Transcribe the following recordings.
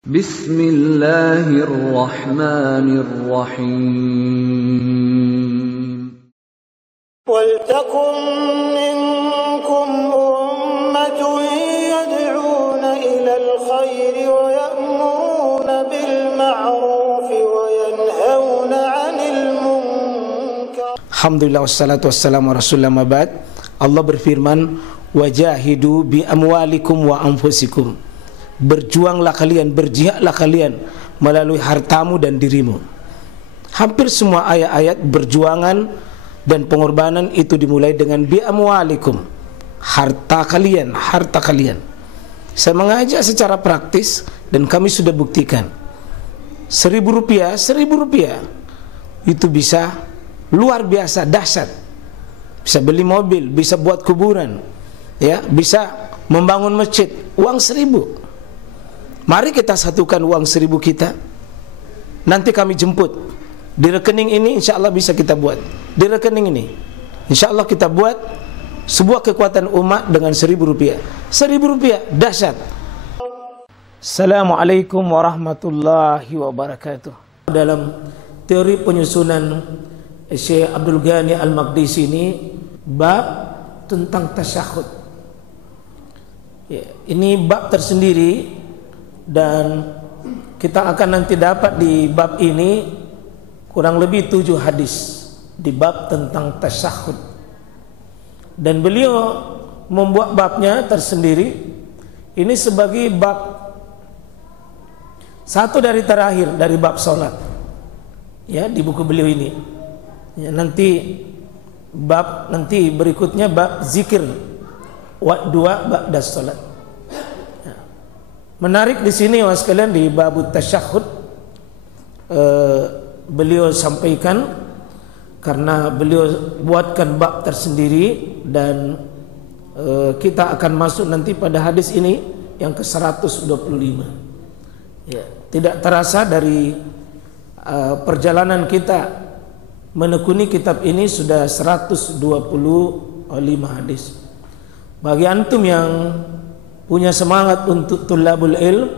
Bismillahirrahmanirrahim. Waltakum minkum ummatun yad'una ilal khairi wa ya'muruna bil ma'rufi wa yanhauna 'anil munkar. Alhamdulillah wassalatu wassalamu ala rasulillah ma ba'd. Allah berfirman, wajahidu bi amwalikum wa anfusikum. Berjuanglah kalian, berjihadlah kalian melalui hartamu dan dirimu. Hampir semua ayat-ayat berjuangan dan pengorbanan itu dimulai dengan bi amwalikum, harta kalian, harta kalian. Saya mengajak secara praktis dan kami sudah buktikan. Rp1.000 itu bisa luar biasa dahsyat. Bisa beli mobil, bisa buat kuburan, ya, bisa membangun masjid. Uang 1.000. Mari kita satukan uang 1.000 kita. Nanti kami jemput di rekening ini, insya Allah bisa kita buat. Di rekening ini insya Allah kita buat sebuah kekuatan umat dengan Rp1.000. Rp1.000 dahsyat. Assalamualaikum warahmatullahi wabarakatuh. Dalam teori penyusunan Syekh Abdul Ghani Al-Maqdisi ini bab tentang tasyahud, ya, ini bab tersendiri. Dan kita akan nanti dapat di bab ini kurang lebih 7 hadis di bab tentang tasyahud. Dan beliau membuat babnya tersendiri ini sebagai bab satu dari terakhir dari bab salat, ya, di buku beliau ini, ya, nanti berikutnya bab zikir wa dua ba'da salat. Menarik di sini was sekalian di bab tasyahud, beliau sampaikan karena beliau buatkan bab tersendiri dan kita akan masuk nanti pada hadis ini yang ke-125. Ya, tidak terasa dari perjalanan kita menekuni kitab ini sudah 125 hadis. Bagi antum yang punya semangat untuk tulabul ilm,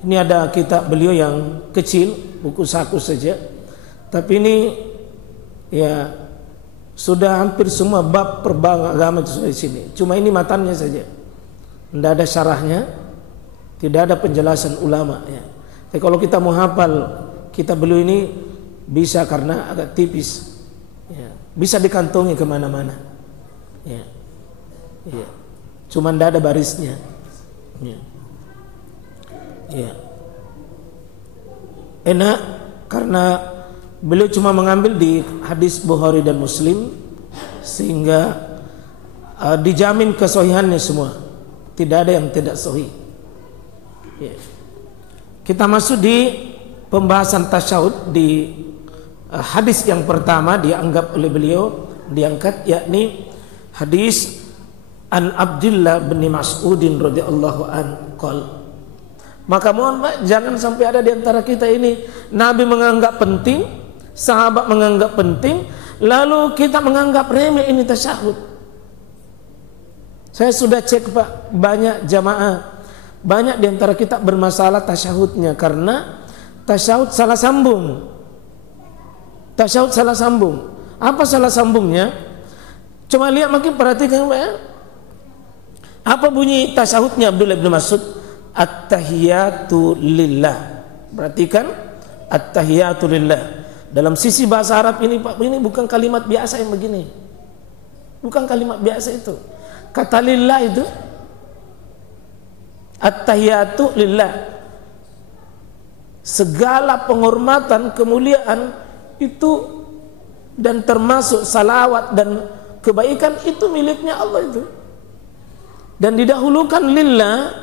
ini ada kitab beliau yang kecil, buku saku saja, tapi ini ya sudah hampir semua bab perbab agama itu sudah di sini. Cuma ini matannya saja, tidak ada syarahnya, tidak ada penjelasan ulama, ya. Tapi kalau kita mau hafal kitab beliau ini bisa karena agak tipis, ya, bisa dikantongi kemana-mana, ya. Ya. Cuma tidak ada barisnya. Ya. Ya. Enak karena beliau cuma mengambil di hadis Bukhari dan Muslim sehingga dijamin kesohihannya semua, tidak ada yang tidak sahih. Ya. Kita masuk di pembahasan tasyahud di hadis yang pertama dianggap oleh beliau diangkat, yakni hadis An Abdullah bin Mas'udin radhiyallahu an qol. Maka mohon Pak, jangan sampai ada di antara kita ini Nabi menganggap penting, sahabat menganggap penting, lalu kita menganggap remeh ini tasyahud. Saya sudah cek Pak, banyak jamaah, banyak di antara kita bermasalah tasyahudnya karena tasyahud salah sambung. Tasyahud salah sambung. Apa salah sambungnya? Coba lihat, makin perhatikan Pak, ya. Apa bunyi tasyahudnya Abdullah bin Mas'ud? At-tahiyatu lillah. Perhatikan, at-tahiyatu lillah. Dalam sisi bahasa Arab ini Pak, ini bukan kalimat biasa yang begini. Bukan kalimat biasa itu. Kata lillah itu at-tahiyatu lillah. Segala penghormatan, kemuliaan itu dan termasuk salawat dan kebaikan itu miliknya Allah itu. Dan didahulukan lillah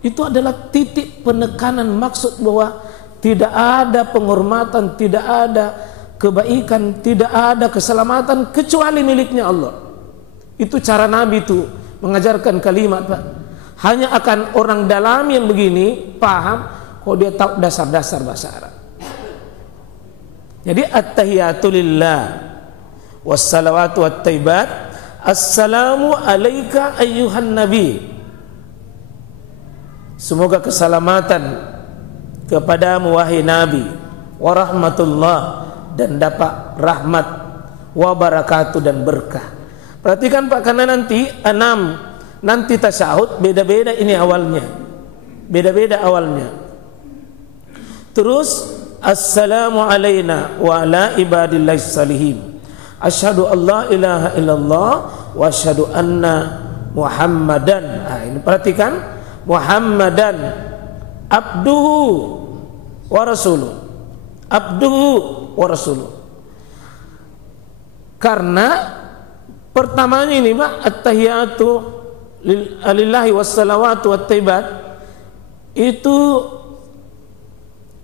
itu adalah titik penekanan, maksud bahwa tidak ada penghormatan, tidak ada kebaikan, tidak ada keselamatan kecuali miliknya Allah. Itu cara Nabi itu mengajarkan kalimat Pak. Hanya akan orang dalam yang begini paham kalau dia tahu dasar-dasar bahasa Arab. Jadi at-tahiyatu lillah wassalawatu wat-thayyibat. Assalamu alayka ayyuhan nabi. Semoga keselamatan kepadamu wahai Nabi, wa rahmatullah, dan dapat rahmat, wa barakatuh, dan berkah. Perhatikan Pak, karena nanti tasyahud beda-beda ini awalnya. Beda-beda awalnya. Terus assalamu alayna wa ala ibadillahi salihin. Asyhadu an la ilaha illallah wa asyhadu anna Muhammadan. Nah, ini perhatikan, Muhammadan abduhu wa rasuluh. Abduhu wa rasuluh. Karena pertamanya ini Pak, at-tahiyatu lillahi wassalawatu wattaibat, itu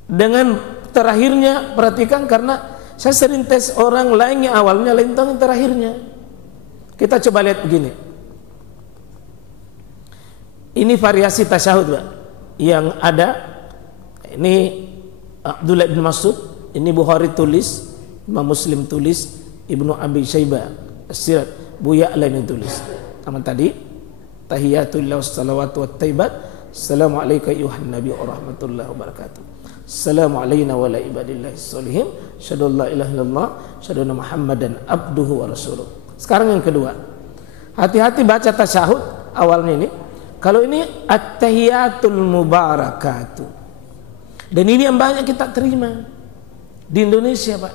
dengan terakhirnya, perhatikan, karena saya sering tes orang lainnya awalnya, lain yang terakhirnya. Kita coba lihat begini. Ini variasi tasyahud Pak yang ada. Ini Abdullah bin Mas'ud, ini Bukhari tulis, Imam Muslim tulis, Ibnu Abi Syaibah As-Sirat, Buya lain tulis. Sama tadi, tahiyatul wassalawatu wattaibat, assalamu alayka ayuhan nabi wa rahmatullahi wa barakatuh. Assalamu alayna wa ala ibadillahi sholihin. Asyhadu an la ilaha illallah, asyhadu anna Muhammadan abduhu wa rasuluh. Sekarang yang kedua. Hati-hati baca tasyahud awalnya ini. Kalau ini at-tahiyatul mubarakatuh. Dan ini yang banyak kita terima di Indonesia Pak.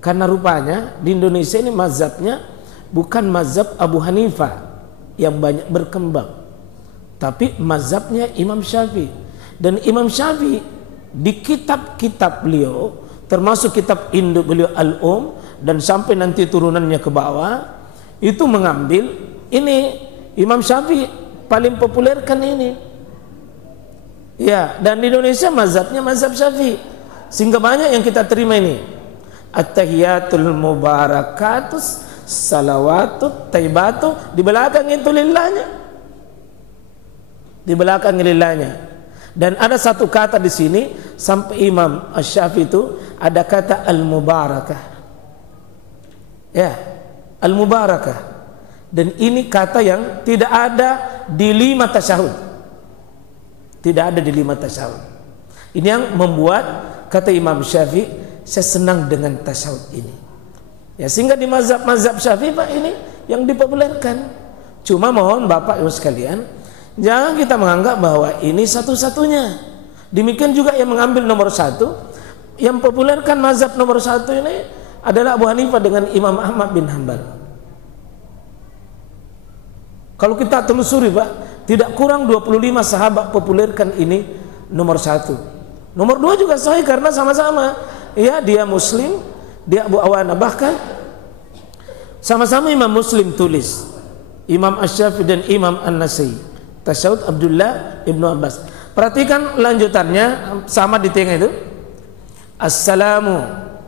Karena rupanya di Indonesia ini mazhabnya bukan mazhab Abu Hanifah yang banyak berkembang, tapi mazhabnya Imam Syafi'i. Dan Imam Syafi'i di kitab-kitab beliau, termasuk kitab induk beliau dan sampai nanti turunannya ke bawah, itu mengambil ini. Imam Syafi'i paling populerkan ini. Ya, dan di Indonesia mazhabnya mazhab Syafi'i. Sehingga banyak yang kita terima ini. At-tahiyatul mubarakatus, salawatut, taibatu, di belakang itu lillahnya. Di belakang lillahnya. Dan ada satu kata di sini sampai Imam Asy-Syafi'i itu ada kata al-mubarakah. Ya, al-mubarakah. Dan ini kata yang tidak ada di 5 tasyahud. Tidak ada di 5 tasyahud. Ini yang membuat kata Imam Syafi'i, saya senang dengan tasyahud ini. Ya, sehingga di mazhab Syafi'i Pak ini yang dipopulerkan. Cuma mohon Bapak Ibu sekalian, jangan kita menganggap bahwa ini satu-satunya. Demikian juga yang mengambil nomor 1, yang populerkan mazhab nomor 1 ini adalah Abu Hanifah dengan Imam Ahmad bin Hanbal. Kalau kita telusuri Pak, tidak kurang 25 sahabat populerkan ini nomor 1. Nomor 2 juga sahih karena sama-sama. Ya, dia Muslim, dia Abu Awana, bahkan sama-sama Imam Muslim tulis, Imam Asy-Syafi'i dan Imam An-Nasai. Tasyahud Abdullah Ibnu Abbas. Perhatikan lanjutannya, sama di tengah itu. Assalamu,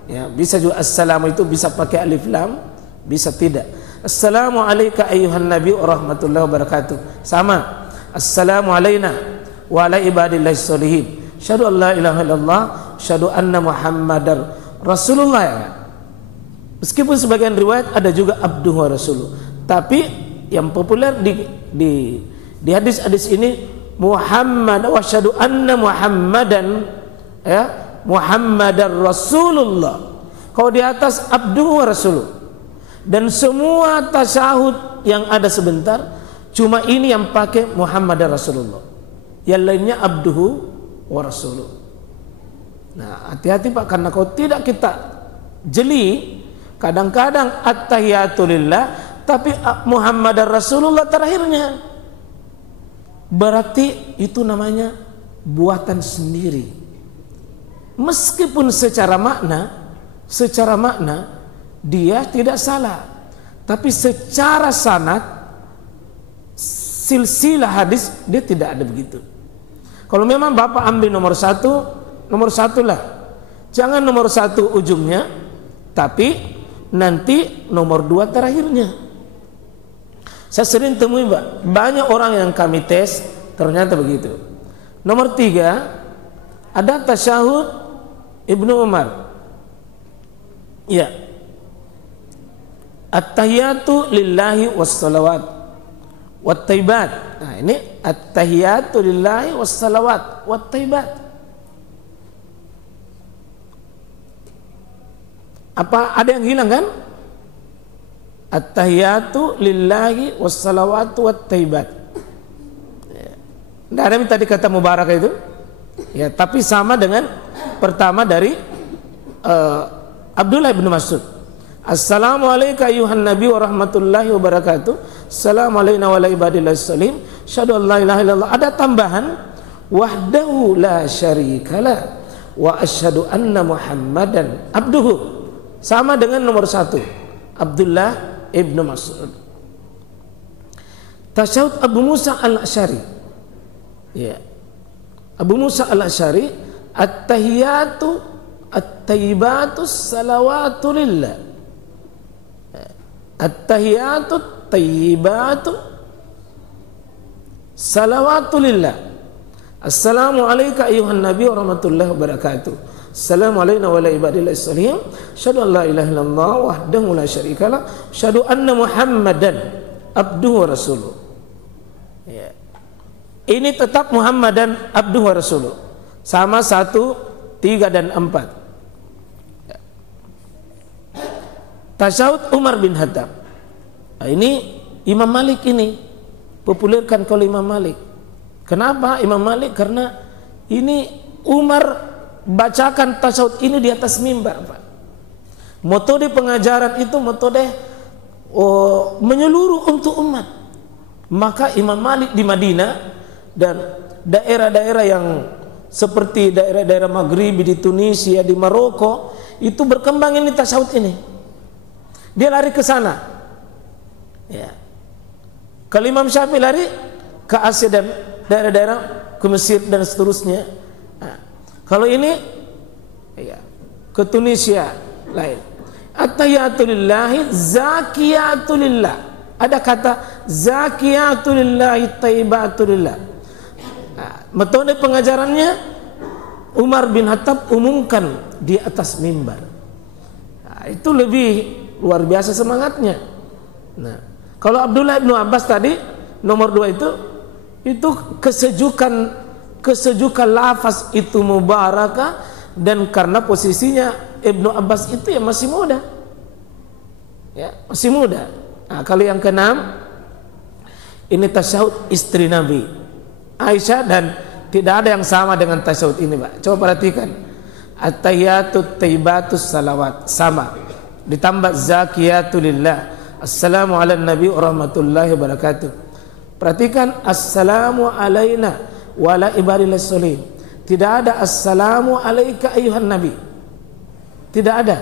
ya, bisa juga assalamu itu bisa pakai alif lam, bisa tidak. Assalamu alayka ayyuhan nabi wa rahmatullahi wa barakatuh. Sama. Assalamu alayna wa ala ibadillahi sholihin. Asyhadu an la ilaha illallah, asyhadu anna Muhammadar Rasulullah. Ya. Meskipun sebagian riwayat ada juga abduhu wa rasuluh. Tapi yang populer di hadis-hadis ini Muhammad wa asyhadu anna Muhammadan, ya, Muhammadar Rasulullah. Kalau di atas abduhu wa rasuluh. Dan semua tasyahud yang ada sebentar, cuma ini yang pakai Muhammadar Rasulullah. Yang lainnya abduhu wa rasuluh. Nah, hati-hati Pak, karena kalau tidak kita jeli, kadang-kadang at-tahiyatu lillah tapi Muhammadar Rasulullah terakhirnya. Berarti itu namanya buatan sendiri. Meskipun secara makna dia tidak salah, tapi secara sanad silsilah hadis dia tidak ada begitu. Kalau memang Bapak ambil nomor 1 lah, jangan nomor 1 ujungnya, tapi nanti nomor 2 terakhirnya. Saya sering temui banyak orang yang kami tes ternyata begitu. Nomor 3 ada tasyahud Ibnu Umar. Ya, at-tahiyatu lillahi wassalawat wattaibat. Nah, ini at-tahiyatu lillahi wassalawat wattaibat. Apa ada yang hilang kan? At-tahiyatu lillahi wassalawatu wattayyibat. Tidak ada yang tadi kata mubarak itu. Ya, tapi sama dengan pertama dari Abdullah bin Mas'ud. Assalamualaikum ayuhan nabi wa rahmatullahi wa barakatuh. Assalamualaikum wa ala ibadillahis salim. Syahadu an la ilaha illallah. Ada tambahan wahdahu la syarikalah wa asyhadu anna Muhammadan abduhu. Sama dengan nomor 1 Abdullah ibnu Mas'ud. Tasyahud Abu Musa al-Asy'ari. Ya. Abu Musa al-Asy'ari, at-tahiyatu at-tayyibatu salawatu lillah. At-tahiyatu at-tayyibatu salawatu lillah. Assalamu alayka ayuhan nabi wa rahmatullahi wa barakatuh. Assalamu alayna wa ala ibadillahis salihin. Asyhadu an la ilaha illallah wahdahu la syarikalah. Asyhadu anna Muhammadan abduhu wa rasuluh. Ya. Ini tetap Muhammadan abduhu wa rasuluh. Sama 1, 3 dan 4. Ya. Tasyahud Umar bin Khattab. Nah, ini Imam Malik ini populerkan oleh Imam Malik. Kenapa Imam Malik? Karena ini Umar bacakan tasyahud ini di atas mimbar, Pak. Metode pengajaran itu metode menyeluruh untuk umat. Maka Imam Malik di Madinah dan daerah-daerah yang seperti daerah-daerah Maghrib, di Tunisia, di Maroko, itu berkembang ini tasyahud ini. Dia lari ke sana. Ya. Kalau Imam Syafi'i lari ke Asia dan daerah-daerah ke Mesir dan seterusnya. Kalau ini ya, ke Tunisia lain. At-tahiyatulillahi zakiyatulillah. Ada kata zakiyatulillahi tayyibatulillah. Metode pengajarannya Umar bin Khattab umumkan di atas mimbar. Itu lebih luar biasa semangatnya. Nah, kalau Abdullah bin Abbas tadi nomor 2 itu kesejukan lafaz itu mubarakah, dan karena posisinya Ibnu Abbas itu ya masih muda. Ya, masih muda. Nah, kalau yang ke-6 ini tasyahud istri Nabi Aisyah, dan tidak ada yang sama dengan tasyahud ini, Pak. Coba perhatikan. At-tahiyyatut thayyibatus salawat sama. Ditambah zakiyatulillah. Assalamu ala nabi wa rahmatullahi wa barakatuh. Perhatikan assalamu alaina wala ibadillahis sholihin. Tidak ada assalamu alayka ayuhan nabi. Tidak ada.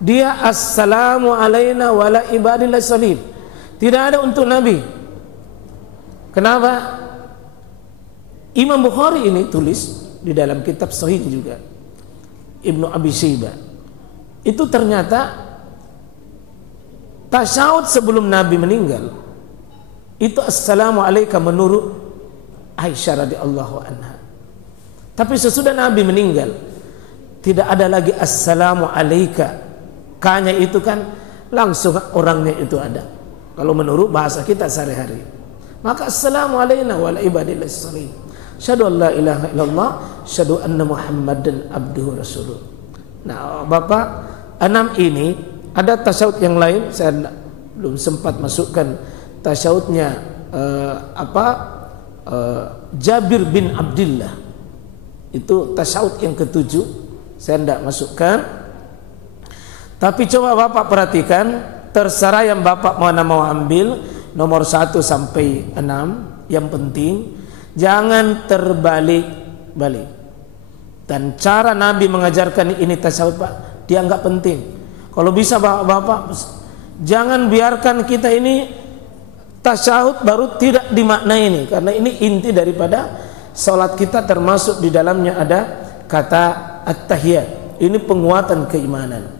Dia assalamu alayna wala ibadillahis sholihin. Tidak ada untuk nabi. Kenapa? Imam Bukhari ini tulis di dalam kitab Sahih juga, Ibnu Abi Syaibah, itu ternyata tasyahud sebelum Nabi meninggal itu assalamu alayka menurut Aisyah radhiyallahu anha. Tapi sesudah Nabi meninggal tidak ada lagi assalamu alayka. Kanya itu kan langsung orangnya itu ada. Kalau menurut bahasa kita sehari-hari. Maka assalamu alayna wa ala ibadillahis sholihin. Asyhadu an la ilaha illallah, asyhadu anna Muhammadan abduhu rasuluh. Nah, Bapak, 6 ini ada tasyahud yang lain, saya belum sempat masukkan tasyahudnya Jabir bin Abdullah. Itu tasyahud yang ke-7, saya tidak masukkan. Tapi coba Bapak perhatikan, terserah yang Bapak mau ambil nomor 1 sampai 6. Yang penting jangan terbalik-balik. Dan cara Nabi mengajarkan ini tasyahud, Pak, dianggap penting. Kalau bisa Bapak jangan biarkan kita ini tasyahud baru tidak dimaknai ini, karena ini inti daripada salat kita, termasuk di dalamnya ada kata at-tahiyat. Ini penguatan keimanan.